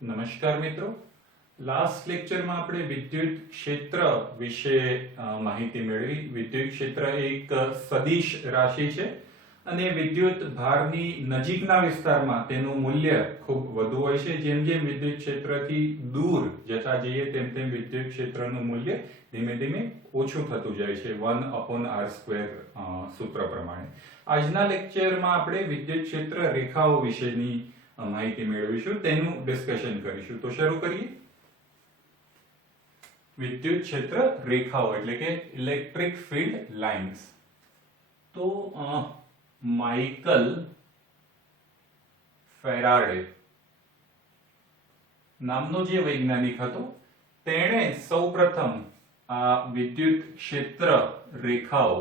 નમસ્કાર મિત્રો, લાસ્ટ લેક્ચરમાં આપણે વિદ્યુત ક્ષેત્ર વિશે માહિતી મેળવી. વિદ્યુત ક્ષેત્ર એક સદિશ રાશિ છે અને વિદ્યુત ભારની નજીકના વિસ્તારમાં તેનું મૂલ્ય ખૂબ વધુ હોય છે. જેમ જેમ વિદ્યુત ક્ષેત્રથી દૂર જતા જઈએ તેમ તેમ વિદ્યુત ક્ષેત્રનું મૂલ્ય ધીમે ધીમે ઓછું થતું જાય છે 1/r² સૂત્ર પ્રમાણે. આજના લેક્ચરમાં આપણે વિદ્યુત ક્ષેત્ર રેખાઓ વિશેની માહિતી મેળવીશું, તેનું ડિસ્કશન કરીશું. તો શરૂ કરીએ. વિદ્યુત ક્ષેત્ર રેખાઓ એટલે કે ઇલેક્ટ્રિક ફીલ્ડ લાઇન્સ. તો માઇકલ ફેરાડે નામનો જે વૈજ્ઞાનિક હતો તેણે સૌપ્રથમ આ વિદ્યુત ક્ષેત્ર રેખાઓ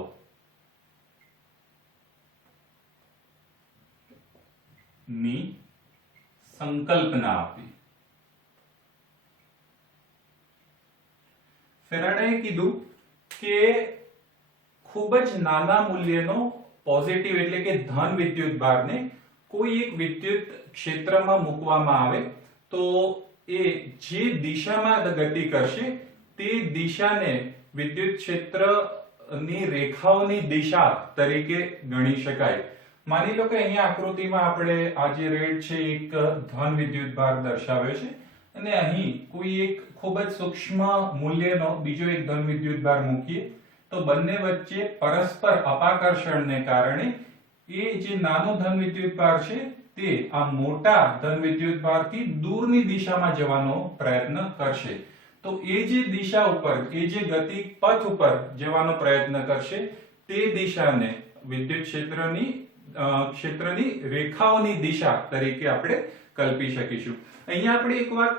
ની સંકલ્પના આપી. ફેરાડેએ કીધું કે ખૂબ જ નાના મૂલ્યનો પોઝિટિવ એટલે કે ધન વિદ્યુત ભારને કોઈ એક વિદ્યુત ક્ષેત્રમાં મૂકવામાં આવે તો એ જે દિશામાં ગતિ કરશે તે દિશાને વિદ્યુત ક્ષેત્રની રેખાઓની દિશા તરીકે ગણી શકાય. માની લો કે અહીંયા આકૃતિમાં આપણે આ જે રેડ છે એક ધન વિદ્યુત ભાર દર્શાવ્યો છે અને અહીં કોઈ એક ખૂબ જ સૂક્ષ્મ મૂલ્યનો બીજો એક ધન વિદ્યુત ભાર મૂકીએ તો બંને વચ્ચે પરસ્પર અપાકર્ષણને કારણે એ જે નાનો ધન વિદ્યુત ભાર છે તે આ મોટા ધન વિદ્યુત ભારથી દૂરની દિશામાં જવાનો પ્રયત્ન કરશે. તો એ જે દિશા ઉપર એ જે ગતિ પથ ઉપર જવાનો પ્રયત્ન કરશે તે દિશાને વિદ્યુત ક્ષેત્રની રેખાઓની દિશા તરીકે આપણે કલ્પી શકીશું. અહીંયા આપણે એક વાત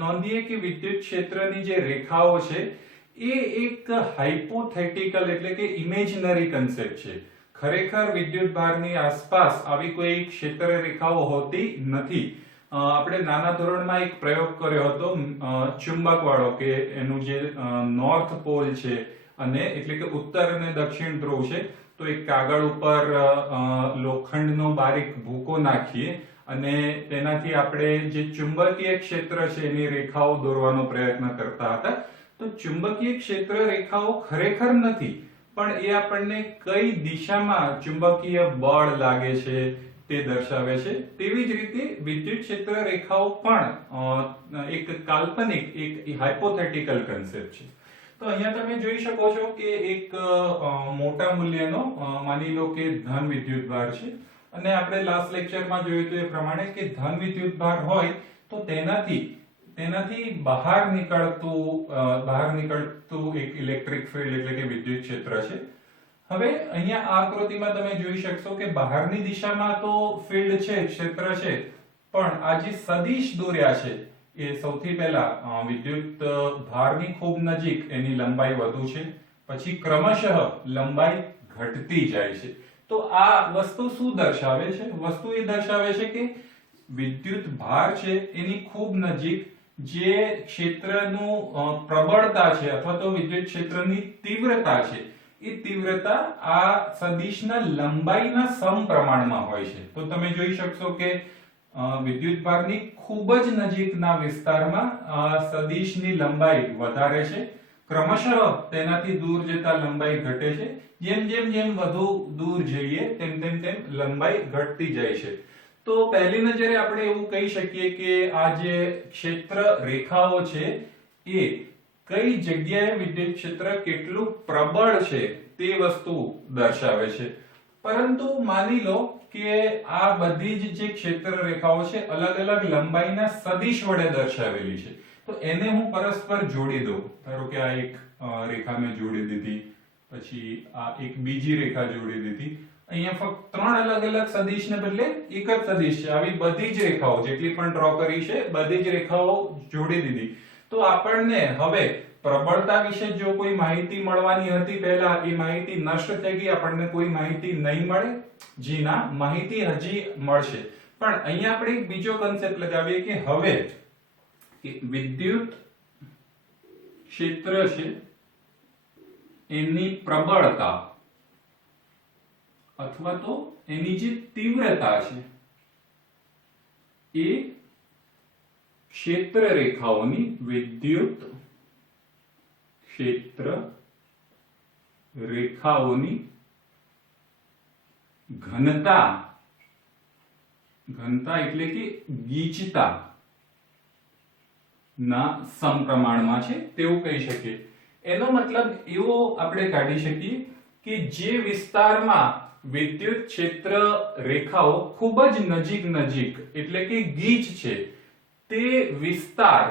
નોંધીએ કે વિદ્યુત ક્ષેત્રની જે રેખાઓ છે એ એક હાઇપોથેટિકલ એટલે કે ઇમેજનરી કન્સેપ્ટ છે. ખરેખર વિદ્યુત ભારની આસપાસ આવી કોઈ ક્ષેત્ર રેખાઓ હોતી નથી. આપણે નાના ધોરણમાં એક પ્રયોગ કર્યો હતો ચુંબક વાળો કે એનું જે નોર્થ પોલ છે અને એટલે કે ઉત્તર અને દક્ષિણ ધ્રુવ છે તો એક કાગળ ઉપર લોખંડનો બારીક ભૂકો નાખીએ અને તેનાથી આપણે જે ચુંબકીય ક્ષેત્ર છે એની રેખાઓ દોરવાનો પ્રયત્ન કરતા હતા. તો ચુંબકીય ક્ષેત્ર રેખાઓ ખરેખર નથી પણ એ આપણને કઈ દિશામાં ચુંબકીય બળ લાગે છે તે દર્શાવે છે. તેવી જ રીતે વિદ્યુત ક્ષેત્ર રેખાઓ પણ એક કાલ્પનિક એક હાઇપોથેટિકલ કન્સેપ્ટ છે. તો અહીંયા તમે જોઈ શકો છો કે એક મોટા મૂલ્યનો માની લો કે ધન વિદ્યુત ભાર છે અને આપણે લાસ્ટ લેક્ચરમાં જોયું હતું એ પ્રમાણે કે ધન વિદ્યુત ભાર હોય તો તેનાથી બહાર નીકળતું એક ઇલેક્ટ્રિક ફિલ્ડ એટલે કે વિદ્યુત ક્ષેત્ર છે. હવે અહીંયા આ આકૃતિમાં તમે જોઈ શકશો કે બહારની દિશામાં તો ફિલ્ડ છે, ક્ષેત્ર છે, પણ આ જે સદિશ દોર્યા છે એ સૌથી પહેલા વિદ્યુત ભારની ખૂબ નજીક એની લંબાઈ વધુ છે, પછી ક્રમશઃ લંબાઈ ઘટતી જાય છે. તો આ વસ્તુ શું દર્શાવે છે? વસ્તુ એ દર્શાવે છે કે વિદ્યુત ભાર છે એની ખૂબ નજીક જે ક્ષેત્રનું પ્રબળતા છે અથવા તો વિદ્યુત ક્ષેત્રની તીવ્રતા છે એ તીવ્રતા આ સદિશના લંબાઈના સમપ્રમાણમાં હોય છે. તો તમે જોઈ શકશો કે વિદ્યુત ભારની ખૂબ જ નજીકના વિસ્તારમાં સદિશની લંબાઈ વધારે છે, ક્રમશઃ તેનાથી દૂર જતા લંબાઈ ઘટે છે. જેમ વધુ દૂર જઈએ તેમ લંબાઈ ઘટતી જાય છે. તો પહેલી નજરે આપણે એવું કહી શકીએ કે આ જે ક્ષેત્ર રેખાઓ છે એ કઈ જગ્યાએ વિદ્યુત ક્ષેત્ર કેટલું પ્રબળ છે તે વસ્તુ દર્શાવે છે. પરંતુ માની લો કે આ બધી જ જે ક્ષેત્ર રેખાઓ છે અલગ અલગ લંબાઈના સદિશ વડે દર્શાવેલી છે. તો એને હું પરસ્પર જોડી દઉં. ધારો કે આ એક રેખા મેં જોડી દીધી, પછી આ એક બીજી રેખા જોડી દીધી. અહીંયા ફક્ત ત્રણ અલગ અલગ સદિશને બદલે એક જ સદિશ છે. આવી બધી જ રેખાઓ જેટલી પણ ડ્રો કરી છે બધી જ રેખાઓ જોડી દીધી. તો આપણને હવે પ્રબળતા વિશે જો કોઈ માહિતી મળવાની હતી પહેલા એ માહિતી નષ્ટ થઈ ગઈ. આપણને કોઈ માહિતી નહીં મળે? જી ના, માહિતી હજી મળશે. પણ અહીંયા આપણે એક બીજો કન્સેપ્ટ લગાવીએ કે હવે વિદ્યુત ક્ષેત્ર છે એની પ્રબળતા અથવા તો એની જે તીવ્રતા છે એ ક્ષેત્ર રેખાઓની વિદ્યુત ક્ષેત્ર રેખાઓની ઘનતા એટલે કે ગીચતા ના સમપ્રમાણમાં છે તેવું કહી શકીએ. એનો મતલબ એવો આપણે કાઢી શકીએ કે જે વિસ્તારમાં વિદ્યુત ક્ષેત્ર રેખાઓ ખૂબ જ નજીક એટલે કે ગીચ છે તે વિસ્તાર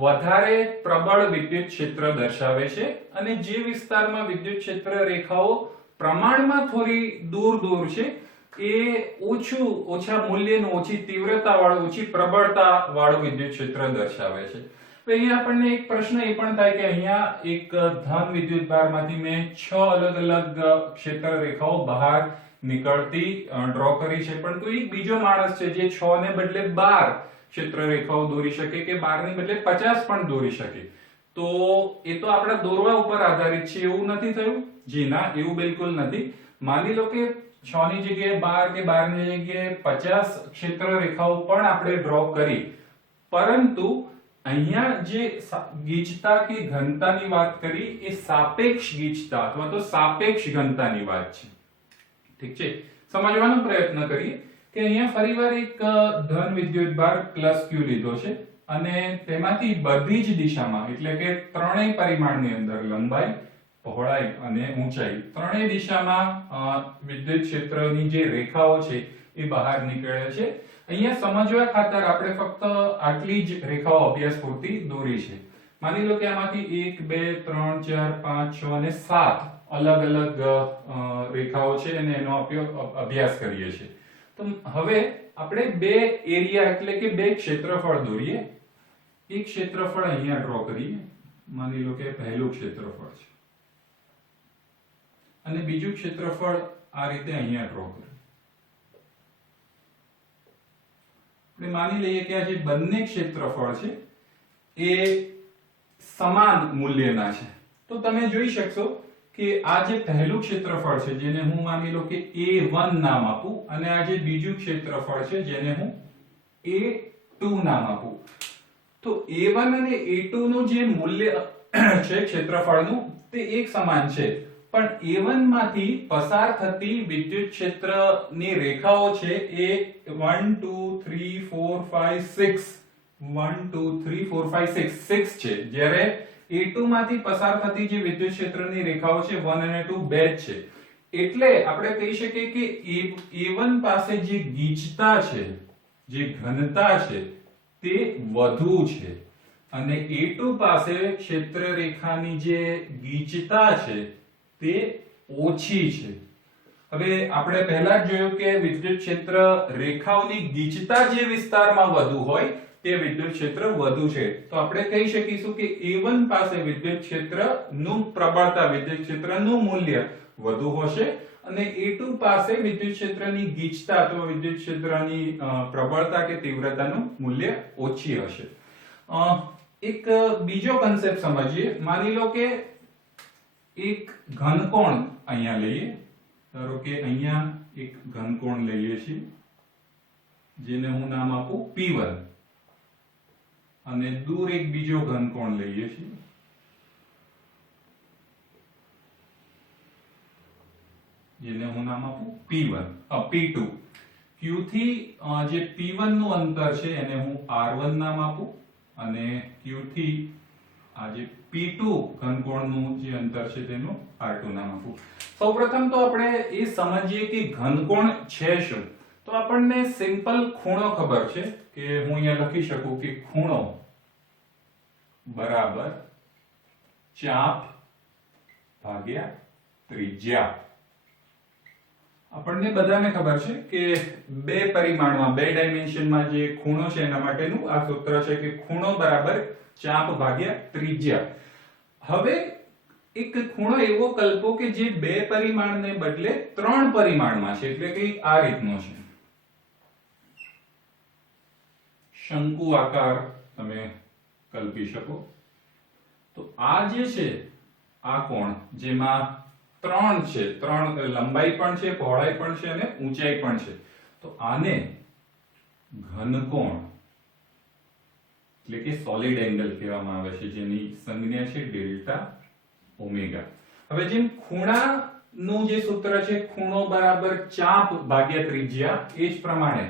વધારે પ્રબળ વિદ્યુત ક્ષેત્ર દર્શાવે છે અને જે વિસ્તારમાં વિદ્યુત ક્ષેત્ર રેખાઓ પ્રમાણમાં થોડી દૂર છે એ ઓછા મૂલ્યનું, ઓછી તીવ્રતા વાળું, ઓછી પ્રબળતા વાળું વિદ્યુત ક્ષેત્ર દર્શાવે છે. તો અહીંયા આપણને એક પ્રશ્ન એ પણ થાય કે અહીંયા એક ધન વિદ્યુત ભારમાંથી મેં 6 અલગ ક્ષેત્ર રેખાઓ બહાર નીકળતી ડ્રો કરી છે, પણ કોઈ એક બીજો માણસ છે જે 6 ને બદલે 12 ક્ષેત્ર રેખાઓ દોરી શકે કે 12 ને બદલે 50 પણ દોરી શકે. તો એ તો આપણા દોરવા ઉપર આધારિત છે, એવું નથી થયું? જી ના, એવું બિલકુલ નથી. માની લો કે 6 ની જગ્યાએ 12 કે 12 ની જગ્યાએ 50 ક્ષેત્ર રેખાઓ પણ આપણે ડ્રો કરી, પરંતુ અહીંયા જે ગીચતા કે ઘનતાની વાત કરી એ સાપેક્ષ ગીચતા અથવા તો સાપેક્ષ ઘનતાની વાત છે. ઠીક છે, સમજવાનો પ્રયત્ન કરીએ કે અહીંયા ફરીવાર એક ધન વિદ્યુતભાર q લીધો છે અને તેમાંથી બધી જ દિશામાં એટલે કે ત્રણેય પરિમાણની અંદર લંબાઈ, પહોળાઈ અને ઊંચાઈ ત્રણેય દિશામાં વિદ્યુત ક્ષેત્રની જે રેખાઓ છે એ બહાર નીકળે છે. અહીંયા સમજવા ખાતર આપણે ફક્ત આટલી જ રેખાઓ અભ્યાસ પૂરતી દોરી છે. માની લો કે આમાંથી 1 2 3 4 5 6 અને 7 અલગ રેખાઓ છે અને એનો અભ્યાસ કરીએ છીએ. તો હવે આપણે બે એરિયા એટલે કે બે ક્ષેત્રફળ દોરીએ. એક ક્ષેત્રફળ અહીંયા ડ્રો કરીએ, માની લો કે પહેલું ક્ષેત્રફળ છે અને બીજું ક્ષેત્રફળ આ રીતે અહીંયા ડ્રો કરીએ. આપણે માની લઈએ કે આ જે બંને ક્ષેત્રફળ છે એ સમાન મૂલ્યના છે. તો તમે જોઈ શકશો કે આ જે પહેલું ક્ષેત્રફળ છે જેને હું માની લો કે A1 નામ આપું અને આ જે બીજું ક્ષેત્રફળ છે જેને હું A2 નામ આપું, તો A1 અને A2 નું જે મૂલ્ય છે ક્ષેત્રફળનું તે એક સમાન છે, પણ A1 માંથી પસાર થતી વિદ્યુત ક્ષેત્રની રેખાઓ છે એ 1 2 3 4 5 6 1 2 3 4 5 6 છે, જ્યારે A2 માંથી પસાર થતી જે વિદ્યુત ક્ષેત્રની રેખાઓ છે 1 અને 2 બે જ છે. એટલે આપણે કહી શકીએ કે A1 પાસે જે ગીચતા છે, જે ઘનતા છે તે વધુ છે અને A2 પાસે ક્ષેત્ર રેખાની જે ગીચતા છે તે ઓછી છે. હવે આપણે પહેલા જ જોયું કે વિદ્યુત ક્ષેત્ર રેખાઓની ગીચતા જે વિસ્તારમાં વધુ હોય તે વિદ્યુત ક્ષેત્ર વધુ છે. તો આપણે કહી શકીશું કે A1 પાસે વિદ્યુત ક્ષેત્રનું પ્રબળતા, વિદ્યુત ક્ષેત્રનું મૂલ્ય વધુ હશે અને A2 પાસે વિદ્યુત ક્ષેત્રની ગીચતા અથવા વિદ્યુત ક્ષેત્રની પ્રબળતા કે તીવ્રતાનું મૂલ્ય ઓછી હશે. એક બીજો કન્સેપ્ટ સમજીએ. માની લો કે એક ઘનકોણ અહીંયા લઈએ, ધારો કે અહીંયા એક ઘનકોણ લઈએ છીએ જેને હું નામ આપું P1 અને દૂર એક બીજો ઘનકોણ લઈએ છીએ જેને હું નામ આપું P2. Q થી જે P1 નું અંતર છે એને હું R1 નામ આપું અને Q થી આ જે P2 ઘનકોણનું જે અંતર છે તેનું R2 નામ આપું. સૌપ્રથમ તો આપણે એ સમજીએ કે ઘનકોણ છે શું. તો આપણને સિમ્પલ ખૂણો ખબર છે કે હું અહીંયા લખી શકું કે ખૂણો બરાબર ચાપ ભાગ્યા ત્રિજ્યા. આપણને બધાને ખબર છે કે બે પરિમાણમાં, બે ડાયમેન્શનમાં જે ખૂણો છે એના માટેનું આ સૂત્ર છે કે ખૂણો બરાબર ચાપ ભાગ્યા ત્રિજ્યા. હવે એક ખૂણો એવો કલ્પો કે જે બે પરિમાણને બદલે 3 પરિમાણમાં છે, એટલે કે આ રીતનો છે. શંકુ આકાર તમે કલ્પી શકો. તો આ જે છે આ કોણ જેમાં 3 છે, 3 લંબાઈ પણ છે, પહોળાઈ પણ છે અને ઊંચાઈ પણ છે, તો આને ઘનકોણ એટલે કે સોલિડ એંગલ કહેવામાં આવે છે, જેની સંજ્ઞા છે ડેલ્ટા ઓમેગા. હવે જેમ ખૂણાનું જે સૂત્ર છે ખૂણો બરાબર ચાપ ભાગ્યા ત્રિજ્યા, એ જ પ્રમાણે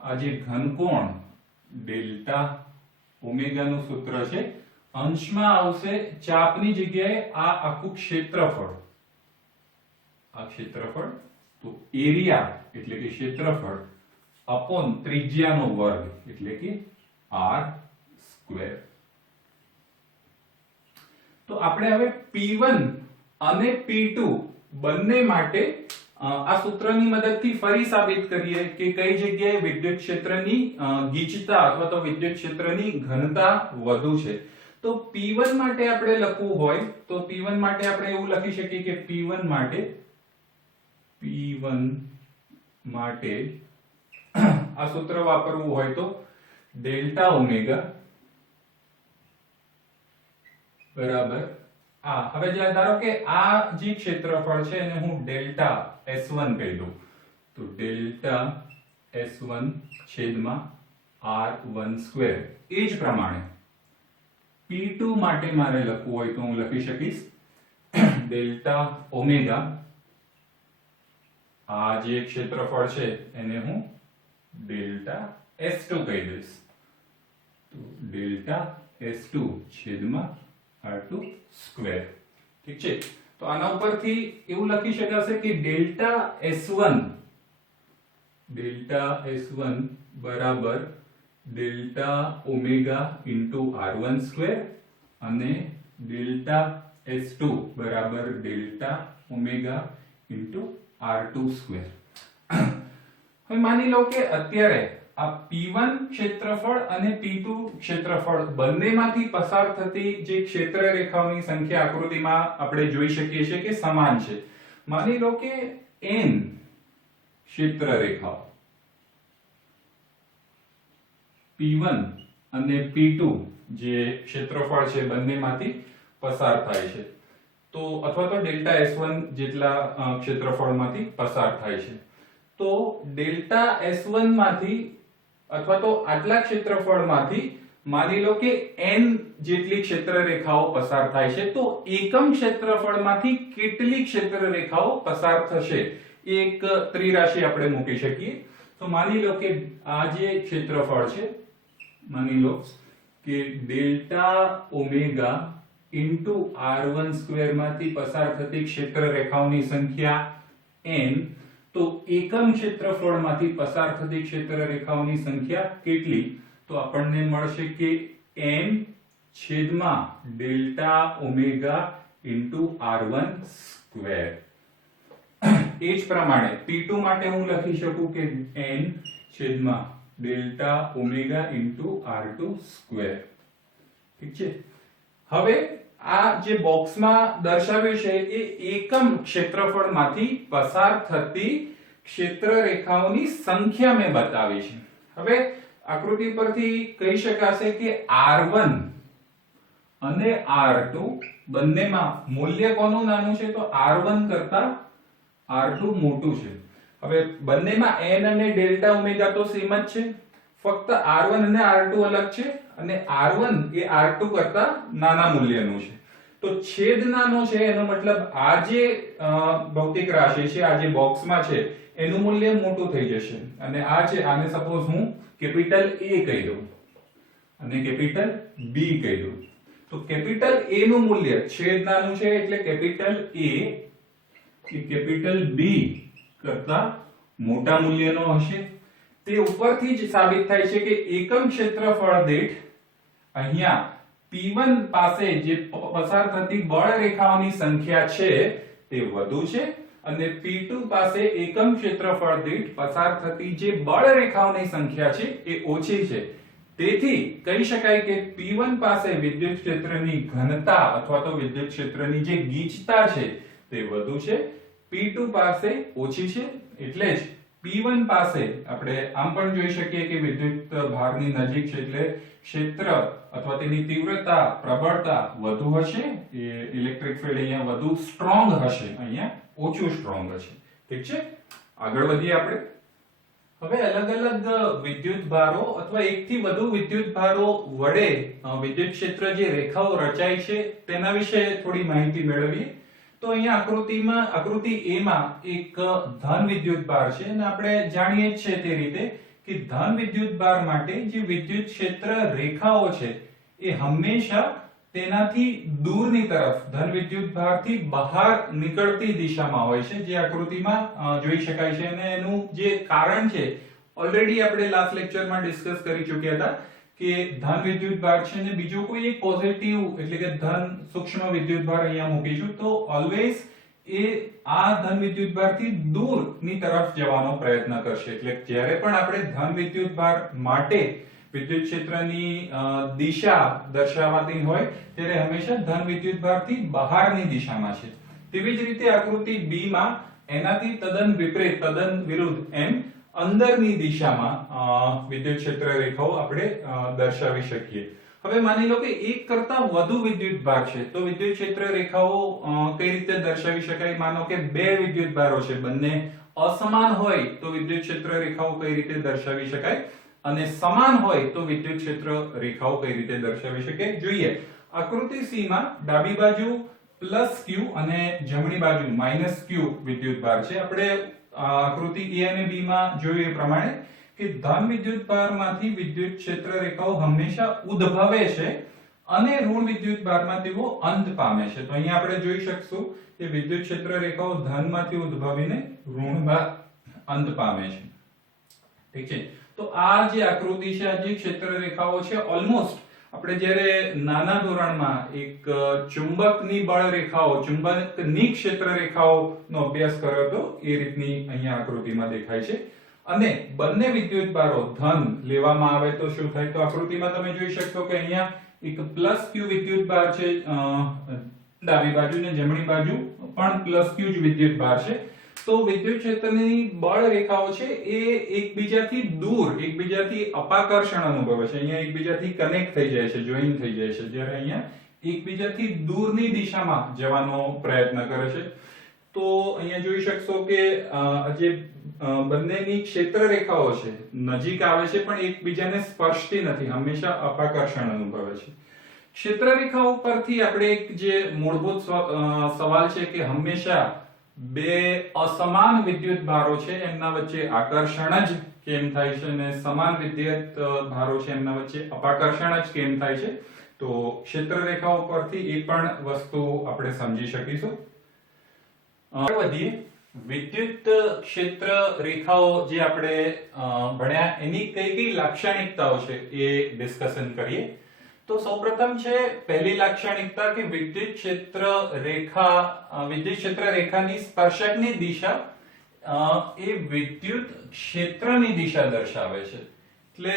આ જે ઘનકોણ ડેલ્ટા ઓમેગા નું સૂત્ર છે અંશમાં આવશે ચાપની જગ્યાએ આ આખું ક્ષેત્રફળ, આ ક્ષેત્રફળ, તો એરિયા એટલે કે ક્ષેત્રફળ અપોન ત્રિજ્યાનો વર્ગ એટલે કે r સ્ક્વેર. તો આપણે હવે P1 અને P2 બંને માટે આ સૂત્રની મદદથી ફરી સાબિત કરીએ કે કઈ જગ્યાએ વિદ્યુત ક્ષેત્રની ગીચતા અથવા તો વિદ્યુત ક્ષેત્રની ઘનતા વધુ છે. તો P1 માટે આપણે લખવું હોય તો P1 માટે આપણે એવું લખી શકીએ કે P1 માટે આ સૂત્ર વાપરવું હોય તો ડેલ્ટા ઓમેગા બરાબર આ. હવે જે ધારો કે આ જે ક્ષેત્રફળ છે એને હું ડેલ્ટા S1 કહી દઉં, તો ડેલ્ટા S1 છેદમાં R1 સ્ક્વેર. એ જ પ્રમાણે P2 માટે મારે લખવું હોય તો હું લખી શકીશ ડેલ્ટા ઓમેગા, આ જે ક્ષેત્રફળ છે એને હું ડેલ્ટા S2 કહી દઈશ, તો ડેલ્ટા S2 છેદમાં R2 સ્ક્વેર. ઠીક છે. તો આના ઉપરથી એવું લખી શકાશે કે ડેલ્ટા S1 બરાબર delta omega into R1 square અને ડેલ્ટા S2 બરાબર delta omega into R2 square. હવે માની લો કે અત્યારે આ P1 ક્ષેત્રફળ અને P2 ક્ષેત્રફળ બંનેમાંથી પસાર થતી જે ક્ષેત્ર રેખાઓની સંખ્યા આકૃતિમાં આપણે જોઈ શકીએ છીએ કે સમાન છે. માની લો કે n ક્ષેત્ર રેખાઓ P1 અને P2 જે ક્ષેત્રફળ છે બંનેમાંથી પસાર થાય છે, તો અથવા તો ડેલ્ટા S1 જેટલા ક્ષેત્રફળમાંથી પસાર થાય છે, તો ડેલ્ટા S1 માંથી અથવા તો આટલા ક્ષેત્રફળમાંથી માની લો કે n જેટલી ક્ષેત્ર રેખાઓ પસાર થાય છે, તો એકમ ક્ષેત્રફળમાંથી કેટલી ક્ષેત્ર રેખાઓ પસાર થશે એ એક ત્રિરાશિ આપણે મૂકી શકીએ. તો માની લો કે આ જે ક્ષેત્રફળ છે, માની લો કે delta omega into R1 square માંથી પસાર થતી ક્ષેત્ર રેખાઓની સંખ્યા n, તો એકમ ક્ષેત્રફળમાંથી પસાર થતી ક્ષેત્ર રેખાઓની સંખ્યા કેટલી? તો આપણને મળશે કે n છેદમાં delta omega into R1 square. એ જ પ્રમાણે P2 માટે હું લખી શકું કે n છેદમાં delta omega into R2 square. ઠીક છે. હવે આ જે બોક્સમાં દર્શાવ્યું છે એ એકમ ક્ષેત્રફળમાંથી પસાર થતી ક્ષેત્ર રેખાઓની સંખ્યા મેં બતાવી છે. હવે આકૃતિ પરથી કહી શકાશે કે R1 અને R2 બંનેમાં મૂલ્ય કોનું નાનું છે? તો R1 કરતા R2 મોટું છે. હવે બંનેમાં n અને ડેલ્ટા ઓમેગા તો સેમ જ છે, ફક્ત R1 અને R2 અલગ છે અને R1 એ R2 કરતા નાના મૂલ્યનું છે. તો છેદ નાનો છે એનો મતલબ આ જે ભૌતિક રાશિ છે, આ જે બોક્સમાં છે એનું મૂલ્ય મોટું થઈ જશે, અને આ છે આને સપોઝ હું કેપિટલ A કહી દઉં અને કેપિટલ B કહી દઉં. તો કેપિટલ A નું મૂલ્ય છેદ નાનું છે એટલે capital A A capital B કરતા મોટા મૂલ્યનો હશે. તે ઉપરથી જ સાબિત થાય છે કે એકમ ક્ષેત્રફળ દીઠ અહીંયા P1 પાસે જે પસાર થતી બળ રેખાઓની સંખ્યા છે તે વધુ છે અને P2 પાસે એકમ ક્ષેત્રફળ દીઠ પસાર થતી જે બળ રેખાઓની સંખ્યા છે એ ઓછી છે. તેથી કહી શકાય કે P1 પાસે વિદ્યુત ક્ષેત્રની ઘનતા અથવા તો વિદ્યુત ક્ષેત્રની જે ગીચતા છે તે વધુ છે, P2 પાસે ઓછી છે. એટલે જ P1 પાસે આપણે આમ પણ જોઈ શકીએ કે વિદ્યુત ભારની નજીક છે એટલે ક્ષેત્ર અથવા તેની તીવ્રતા પ્રબળતા વધુ હશે, એ ઇલેક્ટ્રિક ફીલ્ડ અહીંયા વધુ સ્ટ્રોંગ હશે, અહીંયા ઓછું સ્ટ્રોંગ હશે. ઠીક છે. આગળ વધીએ આપણે. હવે અલગ અલગ વિદ્યુત ભારો અથવા એકથી વધુ વિદ્યુત ભારો વડે વિદ્યુત ક્ષેત્ર જે રેખાઓ રચાય છે તેના વિશે થોડી માહિતી મેળવીએ. તો અહીંયા આકૃતિ A માં એક ધન વિદ્યુત ભાર છે અને આપણે જાણીએ જ છે તે રીતે કે ધન વિદ્યુત ભાર માટે જે વિદ્યુત ક્ષેત્ર રેખાઓ છે એ હંમેશા તેનાથી દૂરની તરફ ધન વિદ્યુત ભારથી બહાર નીકળતી દિશામાં હોય છે, જે આકૃતિમાં જોઈ શકાય છે. અને એનું જે કારણ છે ઓલરેડી આપણે લાસ્ટ લેક્ચરમાં ડિસ્કસ કરી ચૂક્યા હતા કે ધન વિદ્યુત ભાર છે અને બીજો કોઈ એક પોઝિટિવ એટલે કે ધન સૂક્ષ્મ વિદ્યુત ભાર અહીંયા મૂકીશું તો ઓલવેઝ એ આ ધન વિદ્યુત ભારથી દૂરની તરફ જવાનો પ્રયત્ન કરશે. એટલે જ્યારે પણ આપણે ધન વિદ્યુત ભાર માટે વિદ્યુત ક્ષેત્રની દિશા દર્શાવવાની હોય ત્યારે હંમેશા ધન વિદ્યુત ભારથી બહારની દિશામાં છે. તેવી જ રીતે આકૃતિ B માં એનાથી તદ્દન વિપરીત તદ્દન વિરુદ્ધ એમ અંદરની દિશામાં વિદ્યુત ક્ષેત્ર રેખાઓ આપણે દર્શાવી શકીએ. હવે માની લો કે એક કરતા વધુ વિદ્યુત ભાર છે તો વિદ્યુત ક્ષેત્ર રેખાઓ કઈ રીતે દર્શાવી શકાય? માનો કે બે વિદ્યુત ભારો છે, બંને અસમાન હોય તો વિદ્યુત ક્ષેત્ર રેખાઓ કઈ રીતે દર્શાવી શકાય અને સમાન હોય તો વિદ્યુત ક્ષેત્ર રેખાઓ કઈ રીતે દર્શાવી શકાય જોઈએ. આકૃતિ C માં ડાબી બાજુ q અને જમણી બાજુ q વિદ્યુત ભાર છે. આપણે આકૃતિ A અને B માં જોયું એ પ્રમાણે કે ધન વિદ્યુત ભારમાંથી વિદ્યુત ક્ષેત્ર રેખાઓ હંમેશા ઉદ્ભવે છે અને ઋણ વિદ્યુત ભારમાં તેઓ અંત પામે છે. તો અહીંયા આપણે જોઈ શકશું કે વિદ્યુત ક્ષેત્ર રેખાઓ ધનમાંથી ઉદ્ભવીને ઋણમાં અંત પામે છે. ઠીક છે. તો આ જે આકૃતિ છે, આ જે ક્ષેત્ર રેખાઓ છે, ઓલમોસ્ટ આપણે જ્યારે નાના ધોરણમાં એક ચુંબકની બળ રેખાઓ, ચુંબકની ક્ષેત્ર રેખાઓનો અભ્યાસ કર્યો હતો એ રીતની અહીંયા આકૃતિમાં દેખાય છે. અને બંને વિદ્યુત ભારો ધન લેવામાં આવે તો શું થાય? તો આકૃતિમાં તમે જોઈ શકશો કે અહીંયા એક q વિદ્યુત ભાર છે ડાબી બાજુ ને જમણી બાજુ પણ q જ વિદ્યુત ભાર છે. તો વિદ્યુત ક્ષેત્રની બળ રેખાઓ છે એ એકબીજાથી દૂર, એકબીજાથી અપાકર્ષણ અનુભવે છે. અહીંયા એકબીજાથી કનેક્ટ થઈ જાય છે, જોઈન થઈ જાય છે, જ્યારે અહીંયા એકબીજાથી દૂરની દિશામાં જવાનો પ્રયત્ન કરે છે. તો અહીંયા જોઈ શકશો કે જે બંનેની ક્ષેત્ર રેખાઓ છે નજીક આવે છે પણ એકબીજાને સ્પર્શતી નથી, હંમેશા અપાકર્ષણ અનુભવે છે. ક્ષેત્ર રેખાઓ પરથી આપણે એક જે મૂળભૂત સવાલ છે કે હંમેશા બે અસમાન વિદ્યુત ભારો છે એમના વચ્ચે આકર્ષણ જ કેમ થાય છે અને સમાન વિદ્યુત ભારો છે એમના વચ્ચે અપાકર્ષણ જ કેમ થાય છે? તો ક્ષેત્ર રેખાઓ પરથી એ પણ વસ્તુ આપણે સમજી શકીશું. આગળ વધીએ. વિદ્યુત ક્ષેત્ર રેખાઓ જે આપણે ભણ્યા એની કઈ કઈ લાક્ષણિકતાઓ છે એ ડિસ્કશન કરીએ. તો સૌપ્રથમ છે પહેલી લાક્ષણિકતા કે વિદ્યુત ક્ષેત્ર રેખાની સ્પર્શકની દિશા એ વિદ્યુત ક્ષેત્રની દિશા દર્શાવે છે. એટલે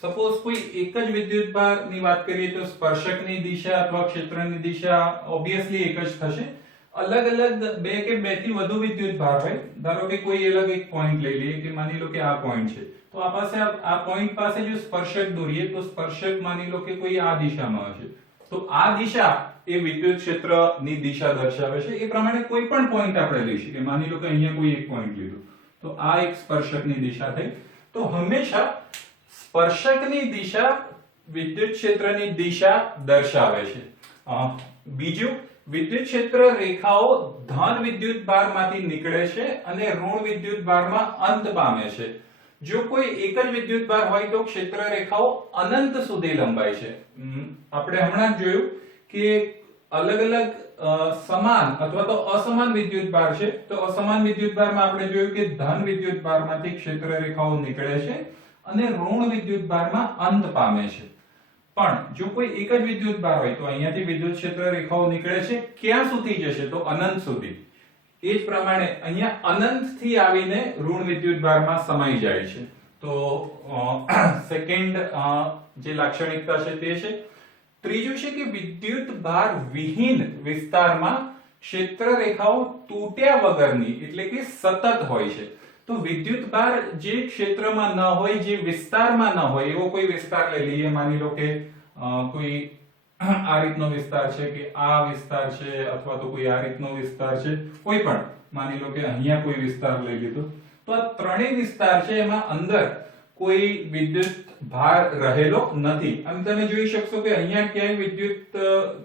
સપોઝ કોઈ એક જ વિદ્યુત ભારની વાત કરીએ તો સ્પર્શકની દિશા અથવા ક્ષેત્રની દિશા ઓબ્વિયસલી એક જ થશે. અલગ અલગ બે કે બે થી વધુ વિદ્યુત ભાર હોય, ધારો કે કોઈ અલગ એક પોઈન્ટ લઈ લઈએ કે માની લો કે આ પોઈન્ટ છે તો આ પોઈન્ટ પાસે જો સ્પર્શક દોરીએ તો સ્પર્શક માની લો કે કોઈ આ દિશામાં હશે તો આ દિશા એ વિદ્યુત ક્ષેત્રની દિશા દર્શાવે છે. એ પ્રમાણે કોઈ પણ પોઈન્ટ આપણે લઈ શકીએ, માની લો કે અહીંયા કોઈ એક પોઈન્ટ લીધો તો આ એક સ્પર્શકની દિશા થઈ. તો હંમેશા સ્પર્શકની દિશા વિદ્યુત ક્ષેત્રની દિશા દર્શાવે છે. બીજું, વિદ્યુત ક્ષેત્ર રેખાઓ ધન વિદ્યુત ભારમાંથી નીકળે છે અને ઋણ વિદ્યુત ભારમાં અંત પામે છે. જો કોઈ એક જ વિદ્યુત ભાર હોય તો ક્ષેત્ર રેખાઓ અનંત સુધી લંબાય છે. આપણે હમણાં જ જોયું કે અલગ અલગ સમાન અથવા તો અસમાન વિદ્યુત ભાર છે તો અસમાન વિદ્યુત ભારમાં આપણે જોયું કે ધન વિદ્યુત ભારમાંથી ક્ષેત્ર રેખાઓ નીકળે છે અને ઋણ વિદ્યુત ભારમાં અંત પામે છે. પણ જો કોઈ એક જ વિદ્યુત ભાર હોય તો અહીંયાથી વિદ્યુત ક્ષેત્ર રેખાઓ નીકળે છે, ક્યાં સુધી જશે? તો અનંત સુધી. એ જ પ્રમાણે અહીંયા અનંત થી આવીને ઋણ વિદ્યુત ભારમાં સમાઈ જાય છે. તો સેકન્ડ જે લાક્ષણિકતા છે તે છે. ત્રીજું છે કે વિદ્યુત ભાર વિહીન વિસ્તારમાં ક્ષેત્ર રેખાઓ તૂટ્યા વગરની એટલે કે સતત હોય છે. તો વિદ્યુત ભાર જે ક્ષેત્રમાં ન હોય, જે વિસ્તારમાં ન હોય, એવો કોઈ વિસ્તાર લઈ લઈએ, માની લો કે કોઈ આ રીતનો વિસ્તાર છે કે આ વિસ્તાર છે અથવા તો કોઈ આ રીતનો વિસ્તાર છે, કોઈ પણ માની લો કે અહીંયા કોઈ વિસ્તાર લઈ લીધો તો આ ત્રણેય વિસ્તાર છે એમાં અંદર કોઈ વિદ્યુત ભાર રહેલો નથી. અને તમે જોઈ શકશો કે અહીંયા ક્યાંય વિદ્યુત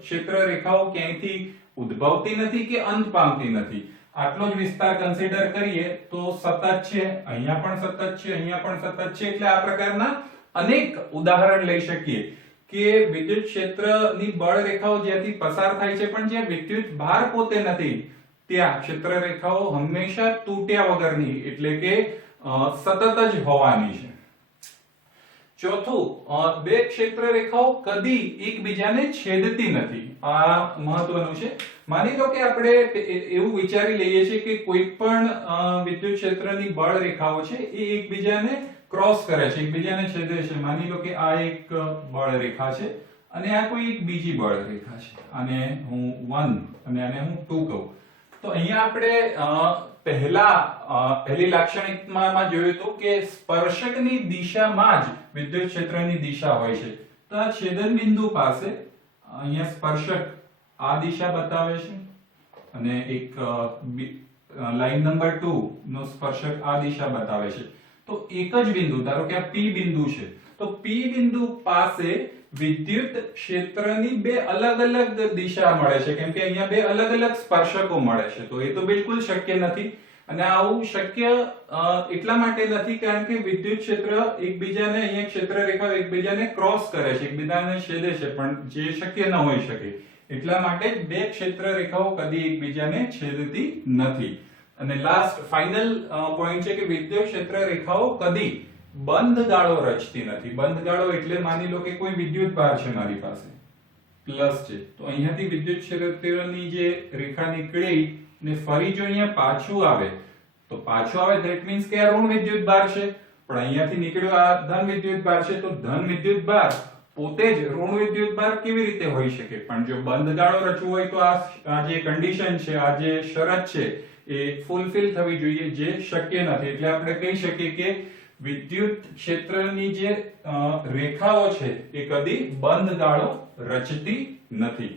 ક્ષેત્ર રેખાઓ ક્યાંયથી ઉદ્ભવતી નથી કે અંત પામતી નથી. આટલો જ વિસ્તાર કન્સિડર કરીએ તો સતત છે, અહીંયા પણ સતત છે, અહીંયા પણ સતત છે. એટલે આ પ્રકારના અનેક ઉદાહરણ લઈ શકીએ કે વિદ્યુત ક્ષેત્રની બળ રેખાઓ જ્યાંથી પસાર થાય છે પણ જ્યાં વિદ્યુત ભાર પોતે નથી ત્યાં ક્ષેત્ર રેખાઓ હંમેશા તૂટ્યા વગરની એટલે કે સતત જ હોવાની છે. ચોથું, બે ક્ષેત્ર રેખાઓ કદી એકબીજાને છેદતી નથી. આ મહત્વનું છે. માની લો કે આપણે એવું વિચારી લઈએ છીએ કે કોઈ પણ વિદ્યુત ક્ષેત્રની બળ રેખાઓ છે એ એકબીજાને ક્રોસ કરે છે, એકબીજાને છેદે છે. માની લો કે આ એક બળ રેખા છે અને આ કોઈ એક બીજી બળ રેખા છે. આને હું 1 અને આને હું 2 કહું. તો અહીંયા આપણે પહેલી લાક્ષણિકતામાં જોયું હતું કે સ્પર્શકની દિશામાં જ વિદ્યુત ક્ષેત્રની દિશા હોય છે. તો આ છેદન બિંદુ પાસે અહીંયા સ્પર્શક આ દિશા બતાવે છે અને એક લાઈન નંબર 2 નો સ્પર્શક આ દિશા બતાવે છે. તો એક જ બિંદુ, ધારો કે આ P બિંદુ છે, તો P બિંદુ પાસે વિદ્યુત ક્ષેત્રની બે અલગ અલગ દિશા મળે છે કેમ કે અહીંયા બે અલગ અલગ સ્પર્શકો મળે છે. તો એ તો બિલકુલ શક્ય નથી. અને આવું શક્ય એટલા માટે નથી કારણ કે વિદ્યુત ક્ષેત્ર એકબીજાને, અહીંયા ક્ષેત્ર રેખાઓ એકબીજાને ક્રોસ કરે છે, એકબીજાને છેદે છે, પણ જે શક્ય ન હોઈ શકે. એટલા માટે બે ક્ષેત્ર રેખાઓ કદી એકબીજાને છેદતી નથી. અને લાસ્ટ ફાઇનલ પોઈન્ટ છે કે વિદ્યુત ક્ષેત્ર રેખાઓ કદી બંધ ગાળો રચતી નથી. બંધ ગાળો એટલે માની લો કે કોઈ વિદ્યુત ભાર છે મારી પાસે પ્લસ છે, તો અહીંયાથી વિદ્યુત ક્ષેત્રની જે રેખા નીકળી ને ફરી જો અહીંયા પાછું આવે તો પાછું આવે ધેટ મીન્સ કે આ ઋણ વિદ્યુત ભાર છે, પણ અહીંયાથી નીકળ્યો આ ધન વિદ્યુત ભાર છે. તો ધન વિદ્યુત ભાર પોતે જ ઋણ વિદ્યુત ભાર કેવી રીતે હોઈ શકે? પણ જો બંધ ગાળો રચવો હોય તો આ જે કન્ડિશન છે, આ જે શરત છે એ ફૂલફિલ થવી જોઈએ, જે શક્ય નથી. એટલે આપણે કહી શકીએ કે વિદ્યુત ક્ષેત્રની જે રેખાઓ છે એ કદી બંધ ગાળો રચતી નથી.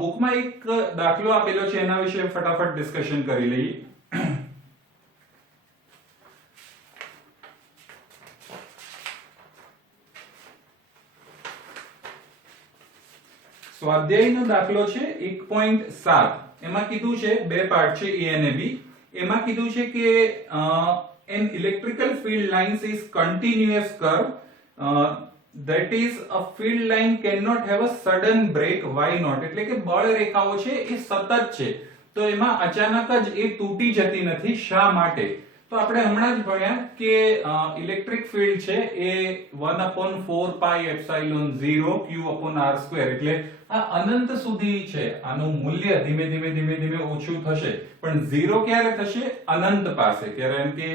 બુકમાં એક દાખલો આપેલો છે, એના વિશે ફટાફટ ડિસ્કશન કરી લઈએ. સ્વાધ્યાયનો દાખલો છે 1.7. એમાં કીધું છે, બે પાર્ટ છે A અને B. એમાં કીધું છે કે an electrical field lines is continuous curve that is a field line cannot have a sudden break. Why not? એટલે કે બળ રેખાઓ છે એ સતત છે, તો એમાં અચાનક જ એ તૂટી જતી નથી. શા માટે? તો આપણે હમણાં જ ભણ્યા કે ઇલેક્ટ્રિક ફિલ્ડ છે એ 1/4 પાઈ એપ્સિલોન 0 q/r², એટલે આ અનંત સુધી છે. આનું મૂલ્ય ધીમે ધીમે ઓછું થશે, પણ 0 ક્યારે થશે? અનંત પાસે. કારણ કે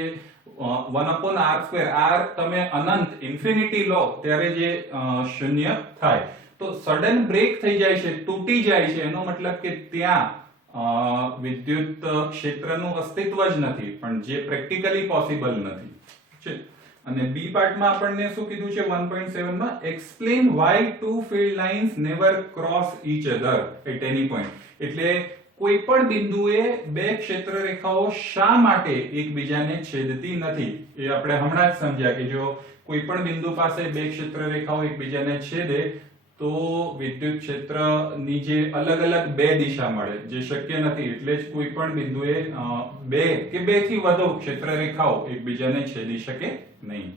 1/r², r તમે અનંત ઇન્ફિનિટી લો ત્યારે જે શૂન્ય થાય. તો સડન બ્રેક થઈ જાય છે, તૂટી જાય છે, એનો મતલબ કે ત્યાં વિદ્યુત ક્ષેત્રનું અસ્તિત્વ જ નથી, પણ જે પ્રેક્ટિકલી પોસિબલ નથી છે. અને બી પાર્ટમાં આપણને શું કીધું છે 1.7 માં, explain why two field lines never cross each other at any point. એટલે કોઈ પણ બિંદુએ બે ક્ષેત્ર રેખાઓ શા માટે એકબીજાને છેદતી નથી એ આપણે હમણાં જ સમજ્યા કે જો કોઈ પણ બિંદુ પાસે બે ક્ષેત્ર રેખાઓ એકબીજાને છેદે તો વિદ્યુત ક્ષેત્રની જે અલગ અલગ બે દિશા મળે, જે શક્ય નથી. એટલે જ કોઈ પણ બિંદુએ બે કે બે થી વધુ ક્ષેત્ર રેખાઓ એકબીજાને છેદી શકે નહીં.